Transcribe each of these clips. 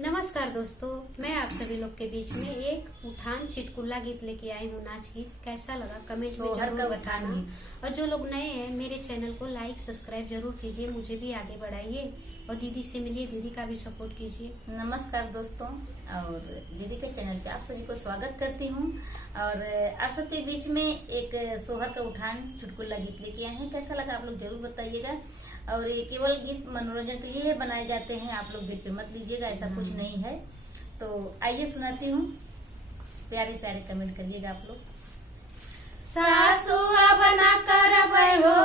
नमस्कार दोस्तों, मैं आप सभी लोग के बीच में एक उठान चिटकुला गीत लेके आई हूँ। नाच गीत कैसा लगा कमेंट में जरूर बताना। और जो लोग नए हैं मेरे चैनल को लाइक सब्सक्राइब जरूर कीजिए, मुझे भी आगे बढ़ाइए और दीदी से मिलिए, दीदी का भी सपोर्ट कीजिए। नमस्कार दोस्तों, और दीदी के चैनल पे आप सभी को स्वागत करती हूँ। और आप सबके बीच में एक सोहर का उठान चुटकुला गीत लेके आए हैं। कैसा लगा आप लोग जरूर बताइएगा। और ये केवल गीत मनोरंजन के लिए बनाए जाते हैं, आप लोग गीत पे मत लीजिएगा, ऐसा कुछ नहीं है। तो आइए सुनाती हूँ, प्यारे प्यारे कमेंट करिएगा आप लोग। सासुआ बना करबै हो,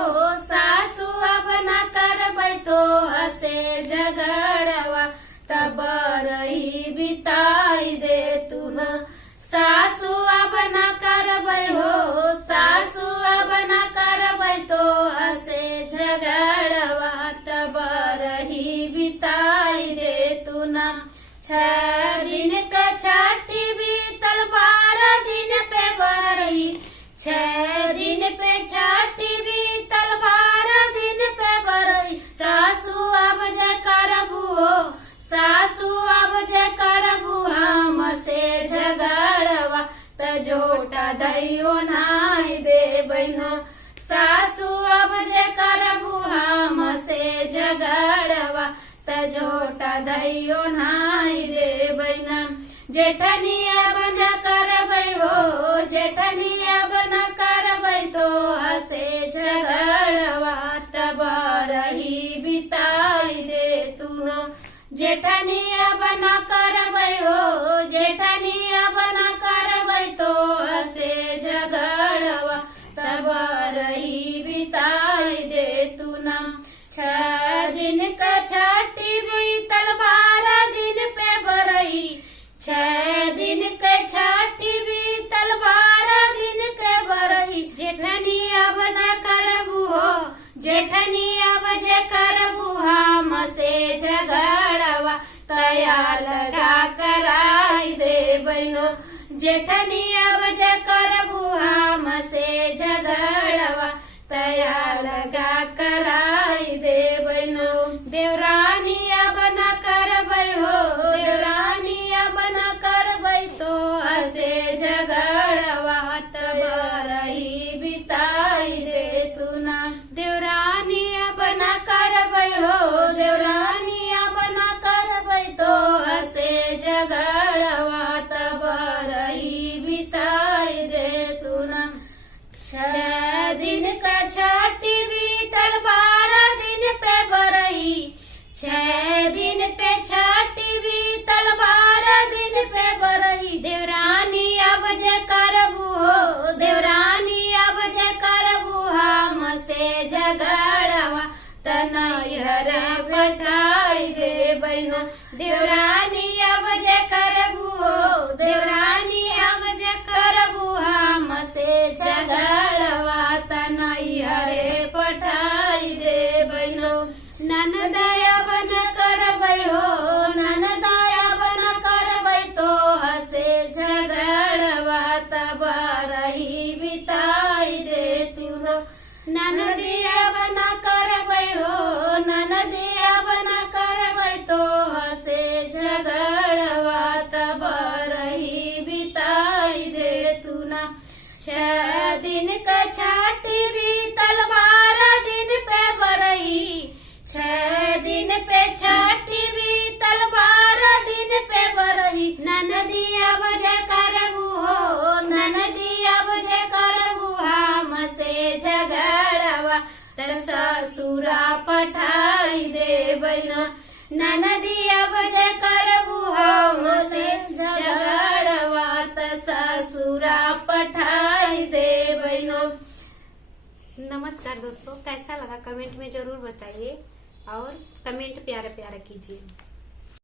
सासुआ बना करबै तो हसे झगड़वा तब रही बिताई दे तू न। सासुआ बना करबै हो, सासुआ बना करबै तो हसे झगड़वा तब रही बिताई दे तू न। 6 दिन का छठी बीतल 12 दिन पे बरही, 6 दिन पे छठी बीतल 12 दिन पे बरही। सासू अब जे करबू हो, सासू अब जे करबू हमसे झगड़वा त जोटा दैयो नाई देबै न। सासू अब जे करबू हमसे झगड़वा त जोटा दैयो नाई देबै न। जेठनिया बना करबै हो, जेठनिया बना करबै तो हसे झगड़वा तब रही बिताई दे तू न। जेठनिया बना करबै हो, जेठनिया बना करबै तो हसे झगड़वा तब रही बिताई दे तू न। 6 दिन का छठी बीतल 12 दिन पे बरही, 6 दिन के छठी बीतल 12 दिन के बरही। जेठनी अब जे करबू हो, जेठनी अब जे करबू हमसे झगड़वा तया लगा कराई देबै न। जेठनी अब जे करबू हमसे झगड़वा तया लगा कराई देबै न। देवरानी अब न करबै हो, देवरानी अब न करबै तो हसे झगड़वा तब रही बिताई दे तू न। देवरानी अब न करबै हो, देवरानी अब न करबै तो हसे झगड़वा तब रही बिताई दे तू न। 6 दिन का छठी बीतल 12 दिन पे बरही, 6 दिन पे छठी बीतल 12 दिन पे बरही। देवरानी अब जे करबू हो, देवरानी अब जे करबू हमसे झगड़वा त नैहर पठाई देबै न। देवरानी अब जे करबू हो, देवरानी अब जे करबू हमसे झगड़वा त नैहर पठाई देबै न। ननदया बन करबै हो, ननदया बन करबै तो हसे झगड़वा तब रही बिताई दे तू न। ननदिया बन करबै हो, ननदिया बन करबै तो हसे झगड़वा तब रही बिताई दे तू न। 6 दिन का छठी बीतल 12 दिन पे बरही, 6 दिन पे छठी बीतल 12 दिन पे बरही। ननदिया बजे करबू हो, ननदिया बजे करबू हमसे झगड़वा तर ससुरा पठाई देबै न। ननदिया बजे करबू हमसे झगड़वा त ससुरा पठाई देबै न। नमस्कार दोस्तों, कैसा लगा कमेंट में जरूर बताइए और कमेंट प्यारा प्यारा कीजिए।